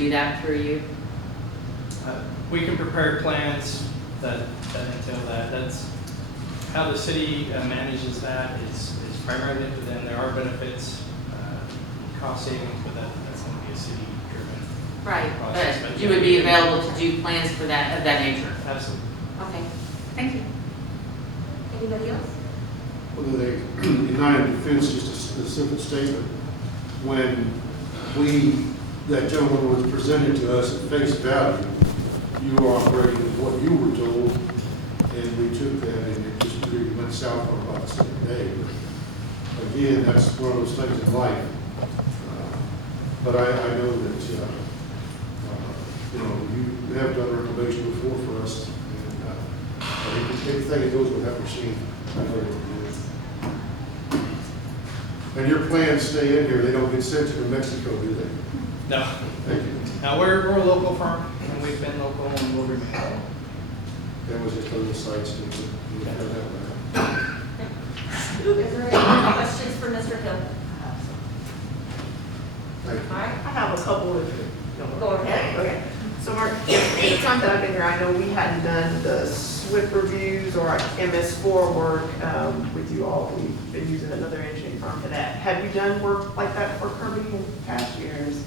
do that through you? We can prepare plans that entail that. That's how the city manages that is primarily for them. There are benefits, cost savings, but that's going to be a city-driven Right, process. but you would be available to do plans for that, of that nature? Absolutely. Okay, thank you. Anybody else? Whether they, United Defense, just a specific statement, when that gentleman was presented to us at face value, you were operating with what you were told, and we took that and it just really went south on about the same day. But again, that's one of those things in life. But I know that, you have done reclamation before for us, and I think anything that goes with that machine, I know it is. And your plans stay in here, they don't get sent to New Mexico, do they? No. Thank you. Now, we're a local firm, and we've been local and will remain local. That was just a little side statement. You have that right. Is there any questions for Mr. Hill? Thank you. All right, I have a couple of. go ahead. Okay. So Mark, the time that I've been here, I know we hadn't done the SWIP reviews or MS4 work with you all. We've been using another engineering firm for that. Have you done work like that for Kirby in past years?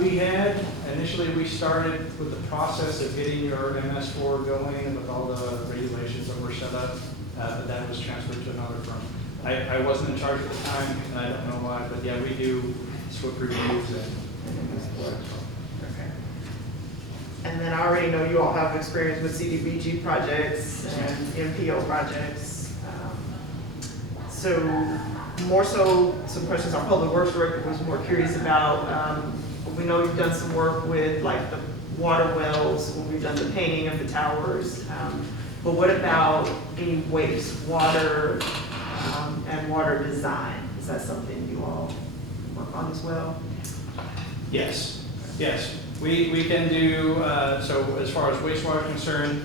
We had, initially we started with the process of getting your MS4 going with all the regulations that were set up, but that was transferred to another firm. I wasn't in charge at the time, and I don't know why, but yeah, we do SWIP reviews and MS4. Okay. And then I already know you all have experience with CDBG projects and MPO projects. So more so, some questions our public works director was more curious about. We know you've done some work with like the water wells when we've done the painting of the towers. But what about any wastewater and water design? Is that something you all work on as well? Yes, we can do, so as far as wastewater is concerned,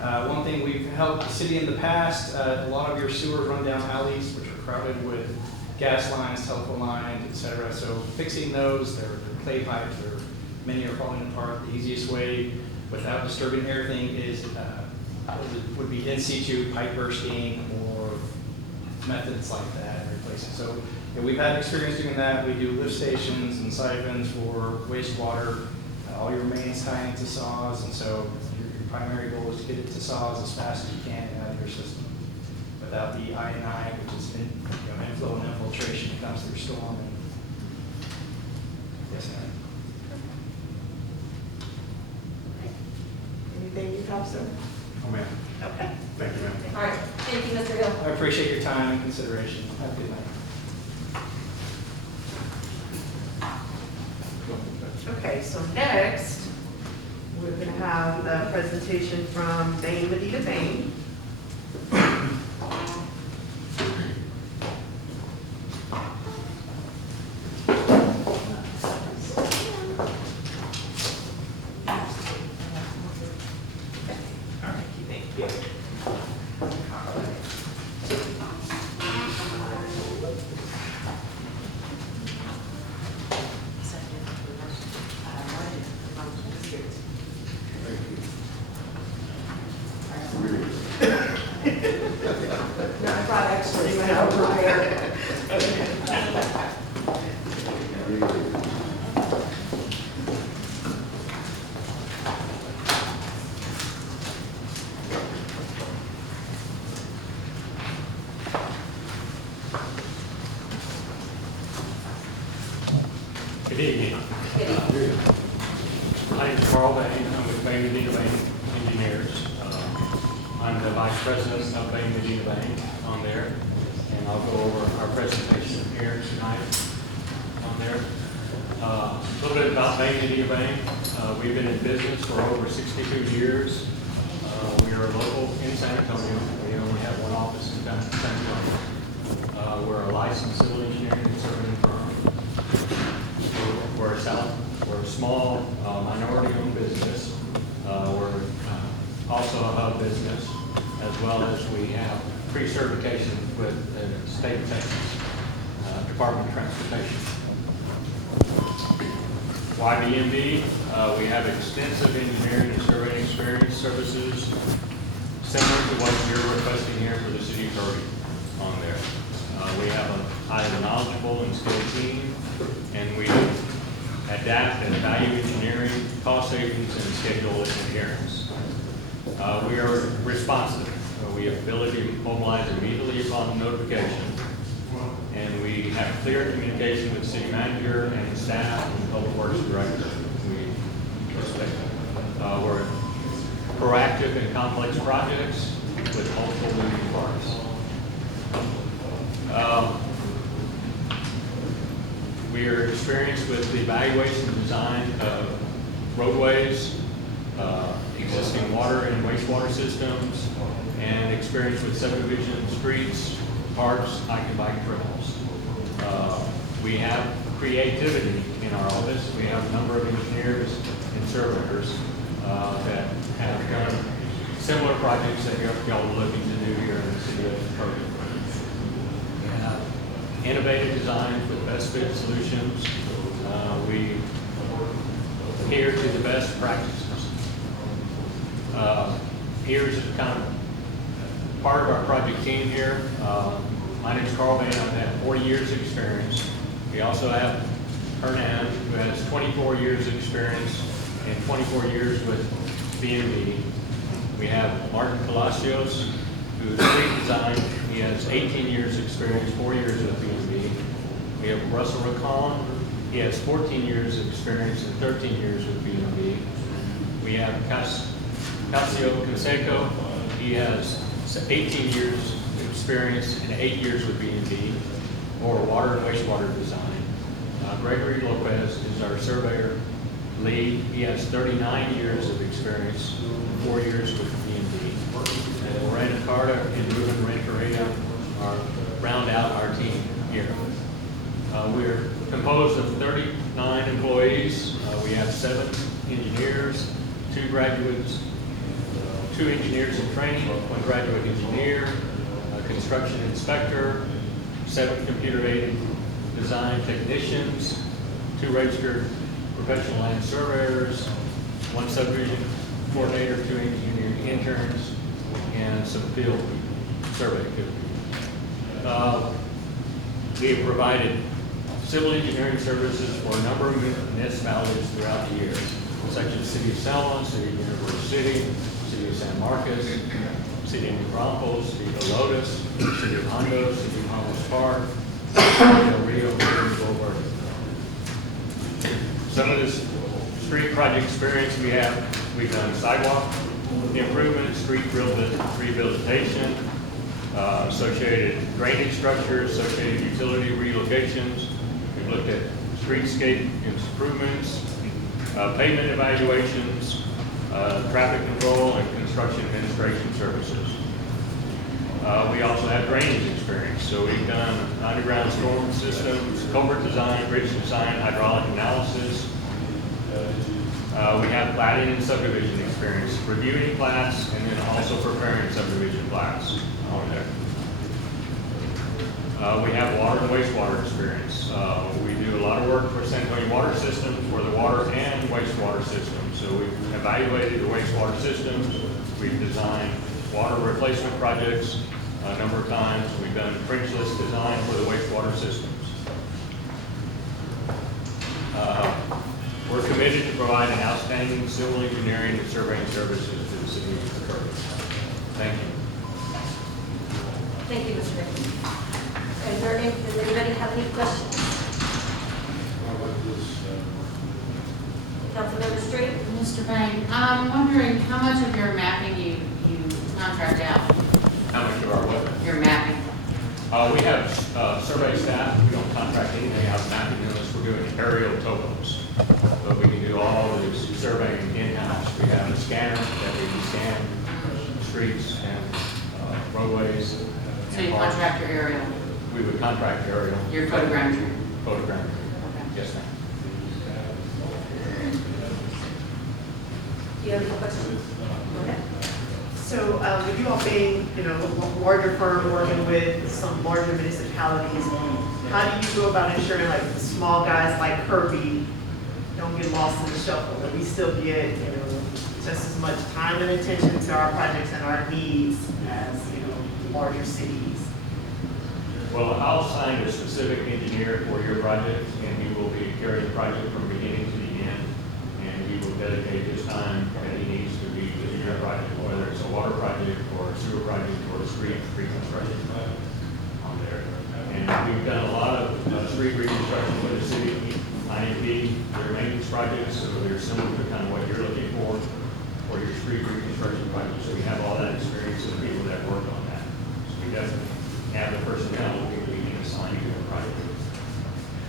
one thing we've helped the city in the past, a lot of your sewers run down alleys, which are crowded with gas lines, telephone lines, et cetera. So fixing those, they're clay pipes, many are falling apart. The easiest way without disturbing everything is, would be in situ pipe bursting or methods like that, replacing. So yeah, we've had experience doing that. We do lift stations and siphons for wastewater. All your mains tie into saws, and so your primary goal is to get it to saws as fast as you can out of your system without the I&I, which is inflow and infiltration that comes through storm. And yes, ma'am. Anything you have, sir? Oh, ma'am. Okay. Thank you, ma'am. All right, thank you, Mr. Hill. I appreciate your time and consideration. Have a good night. Okay, so next, we're going to have a presentation from Bain Medina Bain. Good evening. My name is Carl Bain. I'm with Bain Medina Bain Engineers. I'm the Vice President of Bain Medina Bain on there, and I'll go over our presentation here tonight on there. A little bit about Bain Medina Bain. We've been in business for over 62 years. We are local in San Antonio. We only have one office in San Antonio. We're a licensed civil engineering and surveying firm. We're a small minority-owned business. We're also a hub business, as well as we have pre-certification with the state of Texas Department of Transportation. YBMD, we have extensive engineering and surveying experience services similar to what you're requesting here for the city of Kirby on there. We have a highly knowledgeable and skilled team, and we adapt and value engineering, cost savings, and schedule adherence. We are responsive. We have ability to mobilize immediately upon notification, and we have clear communication with the city manager and staff and public works director. We respect that. We're proactive in complex projects with multiple moving parts. We are experienced with the evaluation and design of roadways, existing water and wastewater systems, and experience with subdivision streets, parks, hike and bike trails. We have creativity in our office. We have a number of engineers and surveyors that have done similar projects that y'all are looking to do here in the city of Kirby. We have innovative designs with best fit solutions. We adhere to the best practices. Here's kind of part of our project team here. My name is Carl Van. I've had 40 years of experience. We also have Hernan, who has 24 years of experience and 24 years with BMD. We have Martin Palacios, who is street design. He has 18 years of experience, 4 years with BMD. We have Russell Racon. He has 14 years of experience and 13 years with BMD. We have Casio Canseco. He has 18 years of experience and 8 years with B&D, or water and wastewater design. Gregory Lopez is our surveyor lead. He has 39 years of experience, 4 years with B&D. And Lorena Carter and Ruben Renteria round out our team here. We're composed of 39 employees. We have 7 engineers, 2 graduates, 2 engineers in training, 1 graduate engineer, a construction inspector, 7 computer-aided design technicians, 2 registered professional land surveyors, 1 subdivision coordinator, 2 engineering interns, and some field survey activity. We have provided civil engineering services for a number of municipalities throughout the years, such as City of Selma, City of University City, City of San Marcos, City of New Braunfels, City of Helotes, City of Hondo, City of Homos Park, City of Rio, and Boulevard. Some of this street project experience we've done sidewalk improvements, street rehabilitation, associated drainage structures, associated utility relocations. We've looked at streetscape improvements, pavement evaluations, traffic control, and construction administration services. We also have drainage experience, so we've done underground storm systems, culvert design, bridge design, hydraulic analysis. We have platting and subdivision experience, reviewing plats, and then also preparing subdivision plats on there. We have water and wastewater experience. We do a lot of work for San Antonio Water Systems for the water and wastewater systems. So we've evaluated the wastewater systems. We've designed water replacement projects a number of times. We've done trenchless design for the wastewater systems. We're committed to providing outstanding civil engineering and surveying services to the city of Kirby. Thank you. Thank you, Mr. Bailey. Does anybody have any questions? Councilmember Street? Mr. Bain, I'm wondering how much of your mapping you contract out? How much of our what? Your mapping? We have survey staff. We don't contract anything out of mapping unless we're doing aerial topos. But we can do all of this surveying in-house. We have a scanner that we can scan streets and roadways. So you contract your aerial, We would contract aerial. your photogrammetry? Photogrammetry. Okay. Yes, ma'am. Do you have any questions? Okay. So with you all being, a larger firm working with some larger municipalities, how do you go about ensuring like the small guys like Kirby don't get lost in the shuffle, that we still get, you know, just as much time and attention to our projects and our needs as, you know, larger cities. Well, I'll assign a specific engineer for your project, and he will be carrying the project from beginning to the end. And he will dedicate his time that he needs to be to your project, whether it's a water project or a sewer project or a street reconstruction on there. And we've done a lot of street reconstruction for the city, IMP, their maintenance projects, so they're similar to kind of what you're looking for your street reconstruction project. So we have all that experience of the people that work on that. So we definitely have the personnel we can assign you to a project.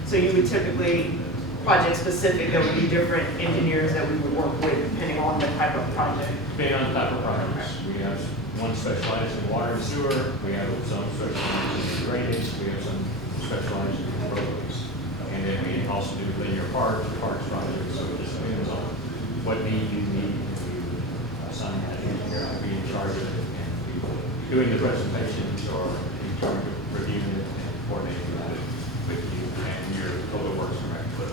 So you would typically, project specific, there would be different engineers that we would work with depending on the type of project. Depending on the type of projects, we have one specialized in water and sewer, we have some specialized in drainage, we have some specialized in roads. And then we also do linear parks projects, so it just depends on what need you need. We assign that engineer to be in charge of it and be doing the presentations or in charge of reviewing it and coordinating it with you and your public works director.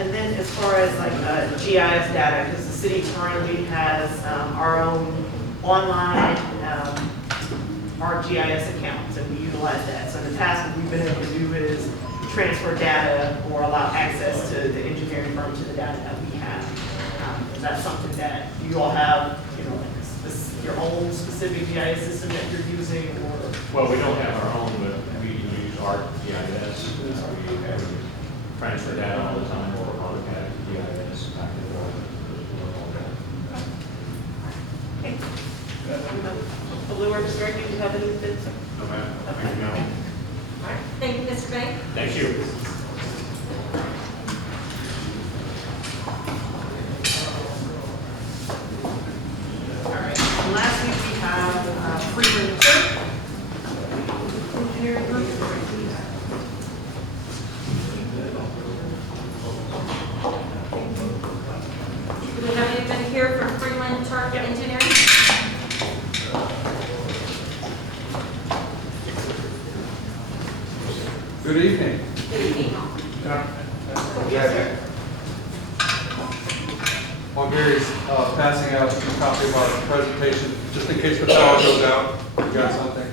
And then as far as like GIS data, because the city currently has our own online ArcGIS accounts, and we utilize that. So in the past, what we've been able to do is transfer data or allow access to the engineering firm to the data that we have. Is that something that you all have, you know, like your own specific GIS system that you're using, or? Well, we don't have our own, but we use ArcGIS. We transfer data all the time or AutoCAD GIS back and forth. Okay. Blue Works Director, do you have anything? No, ma'am. All right, thank you, Mr. Bank. Thank you. All right, and lastly, we have Freeman Turk. Engineering group. Do we have anybody here from Freeland Turk Engineering? Good evening. Good evening. While Gary's passing out a copy of our presentation, just in case the power goes out, you got something.